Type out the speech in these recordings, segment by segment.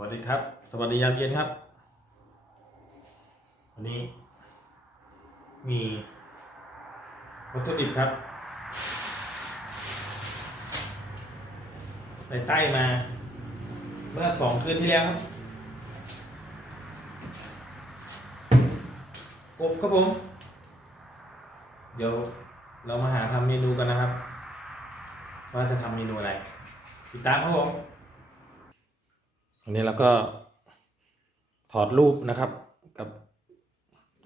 วัสดีครับ สวัสดียามเย็นครับ วันนี้ มีวัตถุดิบครับไปใต้มา เมื่อสองคืนที่แล้วครับ กบครับผม เดี๋ยวเรามาหาทำเมนูกันนะครับ ว่าจะทำเมนูอะไรติดตามครับผม อันนี้เราก็ถอดรูปนะครับ กับ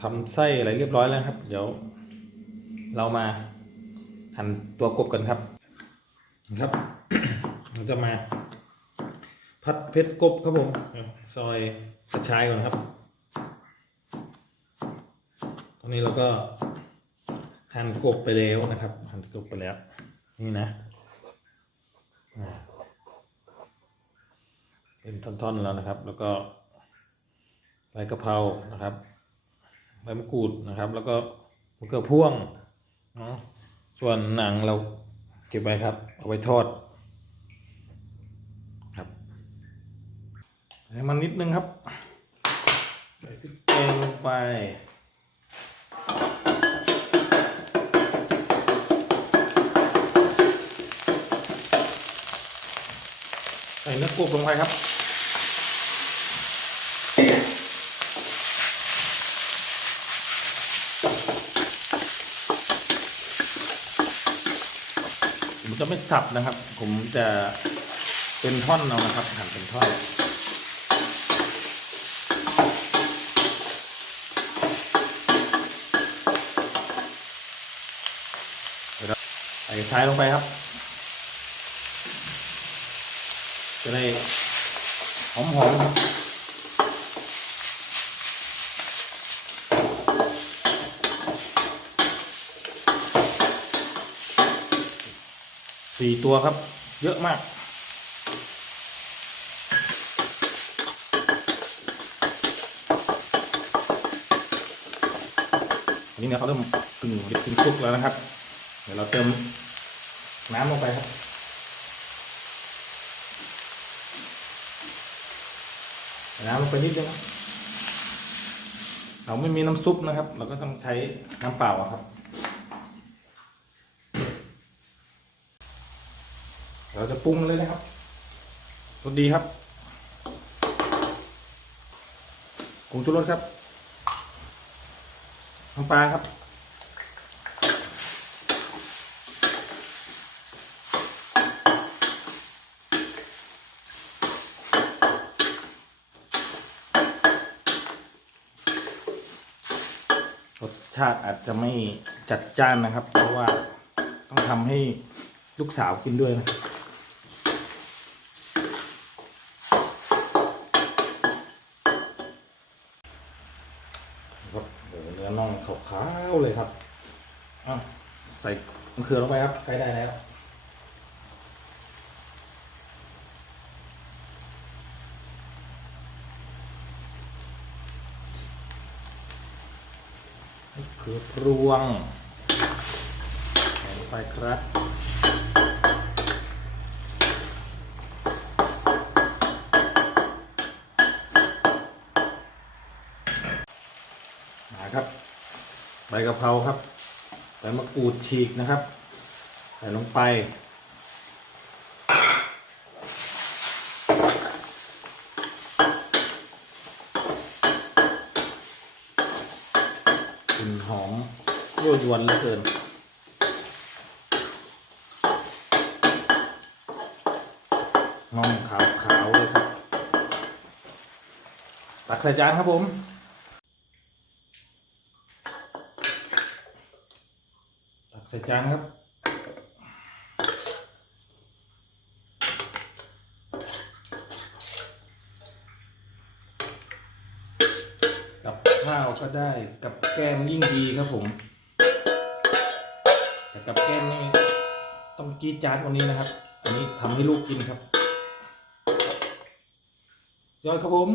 ทำไส้อะไรเรียบร้อยแล้วครับ เดี๋ยวเรามาหั่นตัวกบกันครับครับเราจะมาพัดเพชรกบครับผมซอยกระชายก่อนครับ ตอนนี้เราก็หั่นกบไปแล้วนะครับหั่นกบไปแล้ว นี่นะอ่า เป็นท่อนๆแล้วนะครับ แล้วก็ใบกะเพรานะครับใบมะกรูดนะครับ แล้วก็มะเขือพ่วงเนาะส่วนหนังเราเก็บไว้ครับ เอาไว้ทอดครับให้มันนิดนึงครับใส่พริกแกงลงไป ใส่เนื้อกบลงไปครับผมจะไม่สับนะครับ ผมจะเป็นท่อนเอานะครับหั่นเป็นท่อนเดี๋ยวเราใส่ท้ายลงไปครับ จะได้หอมหอมๆสี่ตัวครับ เยอะมากอันนี้เนี่ยเขาเริ่มกึ่งกึ่งสุกแล้วนะครับ เดี๋ยวเราเติมน้ำลงไปครับ น้ำลงไปนิดนึงครับเราไม่มีน้ำซุปนะครับ เราก็ต้องใช้น้ำเปล่าครับ เราจะปรุงเลยนะครับรสดีครับผงชูรสครับน้ำปลาครับ ชาติอาจจะไม่จัดจ้านนะครับ เพราะว่าต้องทำให้ลูกสาวกินด้วยนะครับครับโอ้เนื้อน่องขาวๆเลยครับอะใส่มะเขือลงไปครับใช้ได้แล้ว เกือพรวงใส่ลงไปครับมาครับ ใบกะเพราครับใบมะกรูดฉีกนะครับ ใส่ลงไป หอมยั่วยวนเหลือเกินน่องขาวขาวเลยครับ ตักใส่จานครับผมตักใส่จานครับ กับ ข้าวก็ได้กับแก้มยิ่งดีครับผม แต่กับแก้มนี่ต้องจี๊ดจานกว่านี้นะครับ อันนี้ทำให้ลูกกินครับ ยอดครับผม